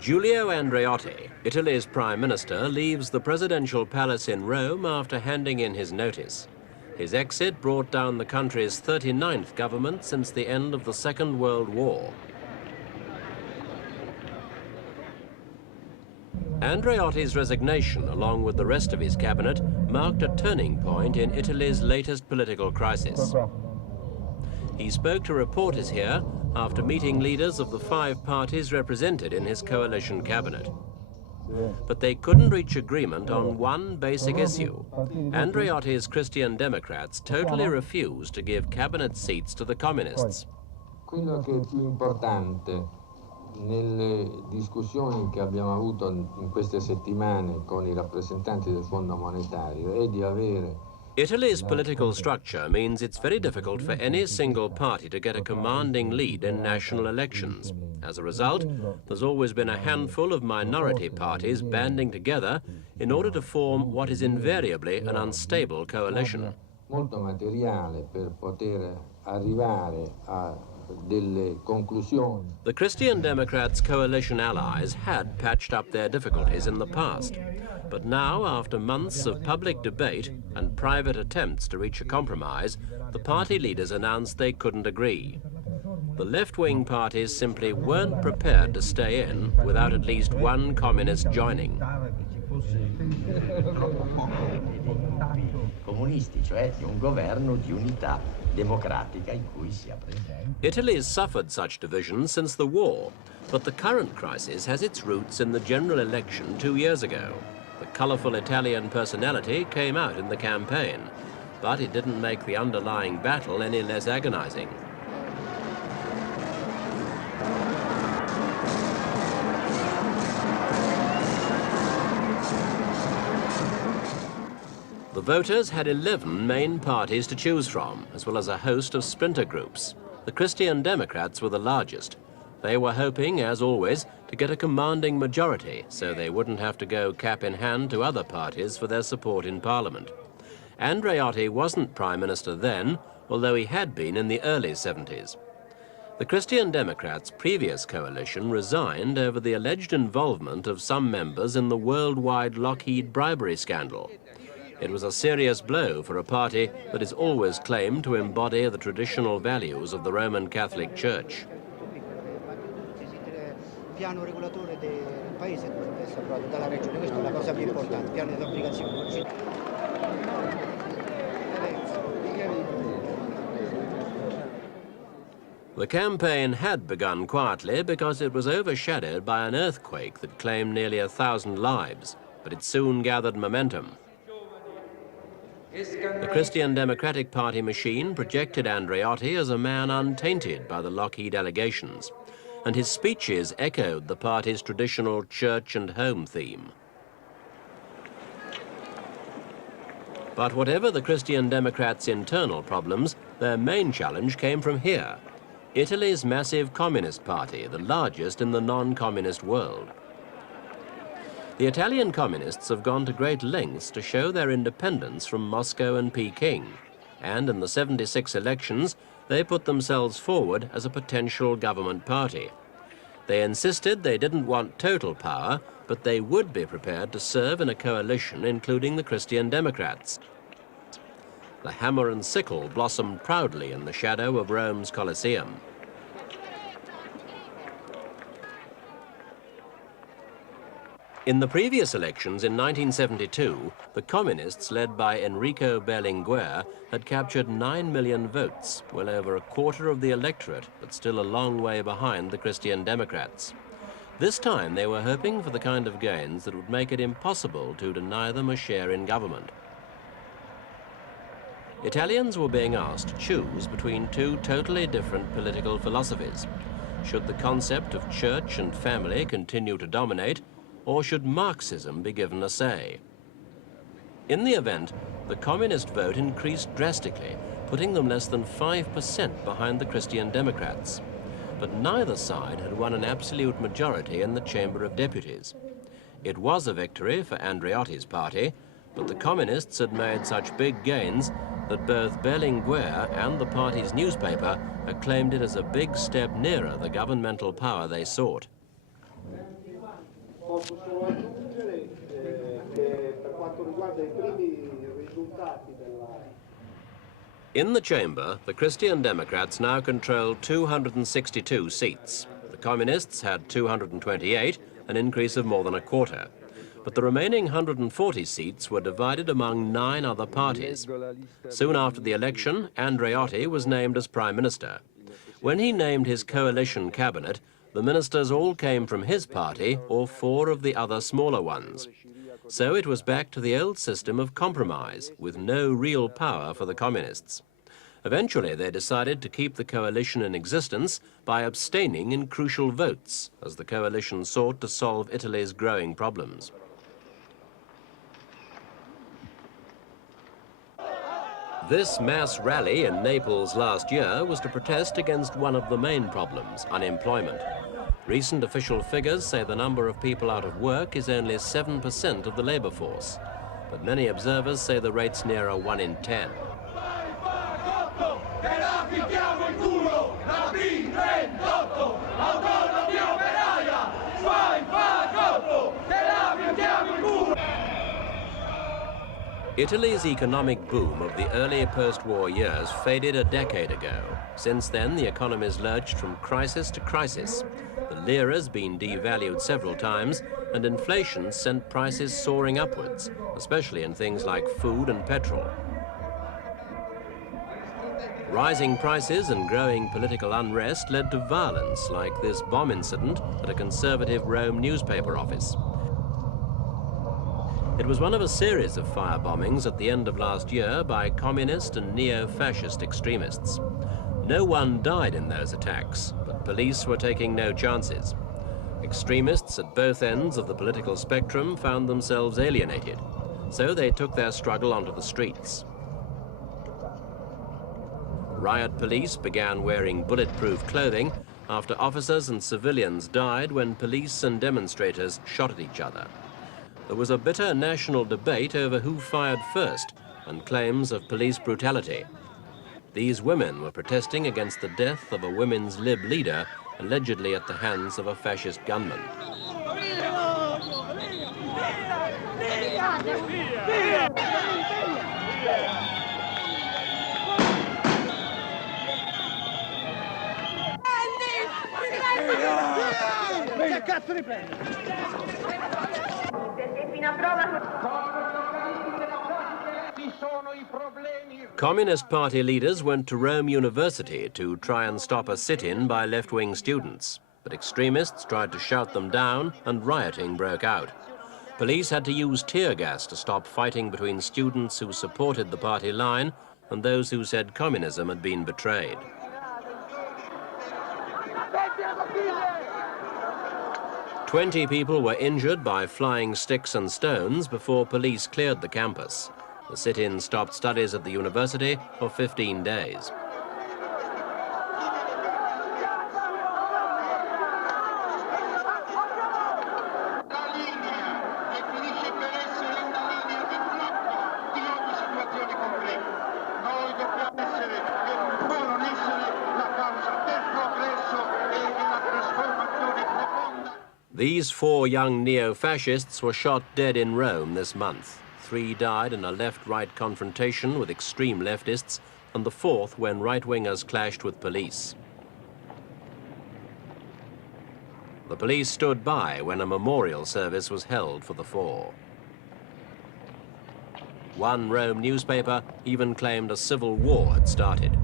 Guilio Andreotti, Italy's Prime Minister, leaves the presidential palace in Rome after handing in his notice. His exit brought down the country's 39th government since the end of the Second World War. Andreotti's resignation, along with the rest of his cabinet, marked a turning point in Italy's latest political crisis. He spoke to reporters here after meeting leaders of the 5 parties represented in his coalition cabinet. But they couldn't reach agreement on one basic issue. Andreotti's Christian Democrats totally refused to give cabinet seats to the communists. Quello che è più importante nelle discussioni che abbiamo avuto in queste settimane con I rappresentanti del Fondo Monetario è di avere Italy's political structure means it's very difficult for any single party to get a commanding lead in national elections. As a result, there's always been a handful of minority parties banding together in order to form what is invariably an unstable coalition. Molto materiale per poter arrivare a delle conclusioni. The Christian Democrats' coalition allies had patched up their difficulties in the past. But now, after months of public debate and private attempts to reach a compromise, the party leaders announced they couldn't agree. The left-wing parties simply weren't prepared to stay in without at least one communist joining. Comunisti, cioè di un governo di unità democratica in cui sia presente. Italy has suffered such divisions since the war, but the current crisis has its roots in the general election 2 years ago. The colourful Italian personality came out in the campaign, but it didn't make the underlying battle any less agonizing. The voters had 11 main parties to choose from, as well as a host of splinter groups. The Christian Democrats were the largest. They were hoping, as always, to get a commanding majority so they wouldn't have to go cap in hand to other parties for their support in Parliament. Andreotti wasn't Prime Minister then, although he had been in the early 70s. The Christian Democrats' previous coalition resigned over the alleged involvement of some members in the worldwide Lockheed bribery scandal. It was a serious blow for a party that is always claimed to embody the traditional values of the Roman Catholic Church. Piano regolatore del paese dovrebbe essere approvato dalla regione, questa è la cosa più importante, piano di applicazione. The campaign had begun quietly because it was overshadowed by an earthquake that claimed nearly 1,000 lives, but it soon gathered momentum. The Christian Democratic Party machine projected Andreotti as a man untainted by the Lockheed allegations, and his speeches echoed the party's traditional church and home theme. But whatever the Christian Democrats' internal problems, their main challenge came from here, Italy's massive Communist Party, the largest in the non-communist world. The Italian communists have gone to great lengths to show their independence from Moscow and Peking, and in the '76 elections, they put themselves forward as a potential government party. They insisted they didn't want total power, but they would be prepared to serve in a coalition including the Christian Democrats. The hammer and sickle blossomed proudly in the shadow of Rome's Colosseum. In the previous elections in 1972, the communists, led by Enrico Berlinguer, had captured 9 million votes, well over a quarter of the electorate, but still a long way behind the Christian Democrats. This time they were hoping for the kind of gains that would make it impossible to deny them a share in government. Italians were being asked to choose between 2 totally different political philosophies. Should the concept of church and family continue to dominate, or should Marxism be given a say? In the event, the communist vote increased drastically, putting them less than 5% behind the Christian Democrats. But neither side had won an absolute majority in the Chamber of Deputies. It was a victory for Andreotti's party, but the communists had made such big gains that both Berlinguer and the party's newspaper acclaimed it as a big step nearer the governmental power they sought. Posso solo aggiungere che per quanto riguarda i primi risultati della... In the chamber, the Christian Democrats now controlled 262 seats. The Communists had 228, an increase of more than a quarter. But the remaining 140 seats were divided among 9 other parties. Soon after the election, Andreotti was named as Prime Minister. When he named his coalition cabinet, the ministers all came from his party or 4 of the other smaller ones. So it was back to the old system of compromise, with no real power for the communists. Eventually, they decided to keep the coalition in existence by abstaining in crucial votes, as the coalition sought to solve Italy's growing problems. This mass rally in Naples last year was to protest against one of the main problems, unemployment. Recent official figures say the number of people out of work is only 7% of the labor force, but many observers say the rate's nearer 1 in 10. Italy's economic boom of the early post-war years faded a decade ago. Since then, the economy's lurched from crisis to crisis. The lira's been devalued several times, and inflation sent prices soaring upwards, especially in things like food and petrol. Rising prices and growing political unrest led to violence, like this bomb incident at a conservative Rome newspaper office. It was one of a series of firebombings at the end of last year by communist and neo-fascist extremists. No one died in those attacks, but police were taking no chances. Extremists at both ends of the political spectrum found themselves alienated, so they took their struggle onto the streets. Riot police began wearing bulletproof clothing after officers and civilians died when police and demonstrators shot at each other. There was a bitter national debate over who fired first and claims of police brutality. These women were protesting against the death of a women's Lib leader, allegedly at the hands of a fascist gunman. Communist Party leaders went to Rome University to try and stop a sit-in by left-wing students, but extremists tried to shout them down and rioting broke out. Police had to use tear gas to stop fighting between students who supported the party line and those who said communism had been betrayed. "20 people were injured by flying sticks and stones before police cleared the campus. The sit-in stopped studies at the university for 15 days. These 4 young neo-fascists were shot dead in Rome this month. 3 died in a left-right confrontation with extreme leftists, and the 4th when right-wingers clashed with police. The police stood by when a memorial service was held for the 4. One Rome newspaper even claimed a civil war had started.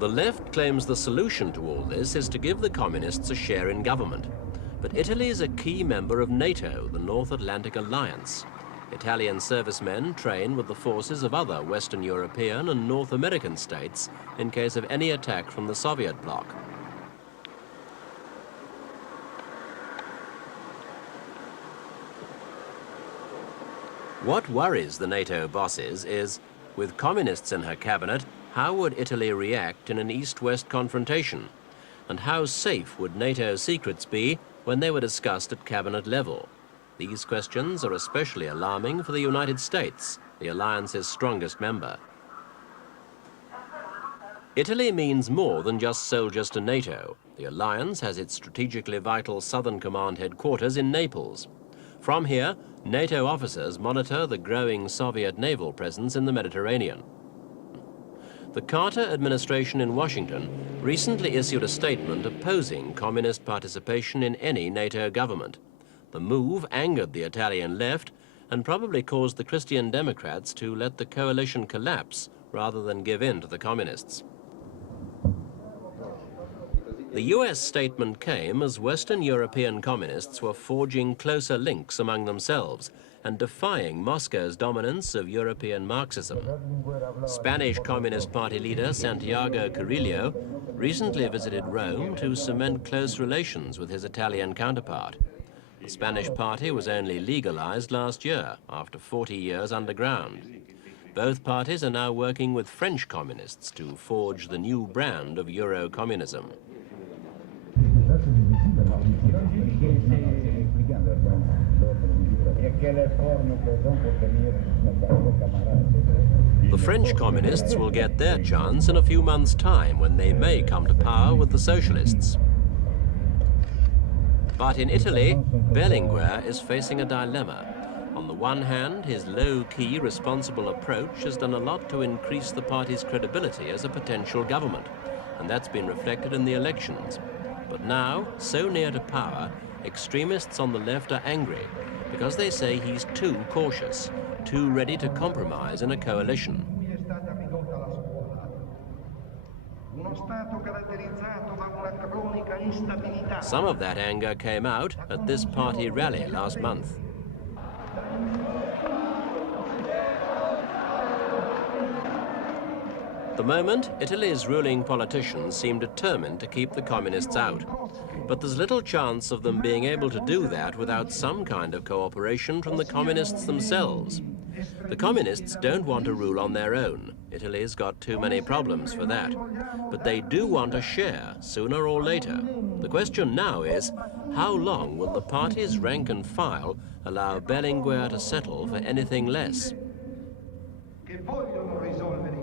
The left claims the solution to all this is to give the communists a share in government. But Italy is a key member of NATO, the North Atlantic Alliance. Italian servicemen train with the forces of other Western European and North American states in case of any attack from the Soviet bloc. What worries the NATO bosses is, with communists in her cabinet, how would Italy react in an East-West confrontation? And how safe would NATO secrets be when they were discussed at cabinet level? These questions are especially alarming for the United States, the alliance's strongest member. Italy means more than just soldiers to NATO. The alliance has its strategically vital Southern Command headquarters in Naples. From here, NATO officers monitor the growing Soviet naval presence in the Mediterranean. The Carter administration in Washington recently issued a statement opposing communist participation in any NATO government. The move angered the Italian left and probably caused the Christian Democrats to let the coalition collapse rather than give in to the communists. The US statement came as Western European communists were forging closer links among themselves and defying Moscow's dominance of European Marxism. Spanish Communist Party leader Santiago Carrillo recently visited Rome to cement close relations with his Italian counterpart. The Spanish party was only legalized last year, after 40 years underground. Both parties are now working with French communists to forge the new brand of Euro-Communism. The French communists will get their chance in a few months' time when they may come to power with the socialists. But in Italy, Berlinguer is facing a dilemma. On the one hand, his low-key, responsible approach has done a lot to increase the party's credibility as a potential government, and that's been reflected in the elections. But now, so near to power, extremists on the left are angry because they say he's too cautious, too ready to compromise in a coalition. Some of that anger came out at this party rally last month. At the moment, Italy's ruling politicians seem determined to keep the communists out. But there's little chance of them being able to do that without some kind of cooperation from the communists themselves. The communists don't want to rule on their own. Italy's got too many problems for that. But they do want a share, sooner or later. The question now is, how long will the party's rank and file allow Berlinguer to settle for anything less? Che vogliono risolvere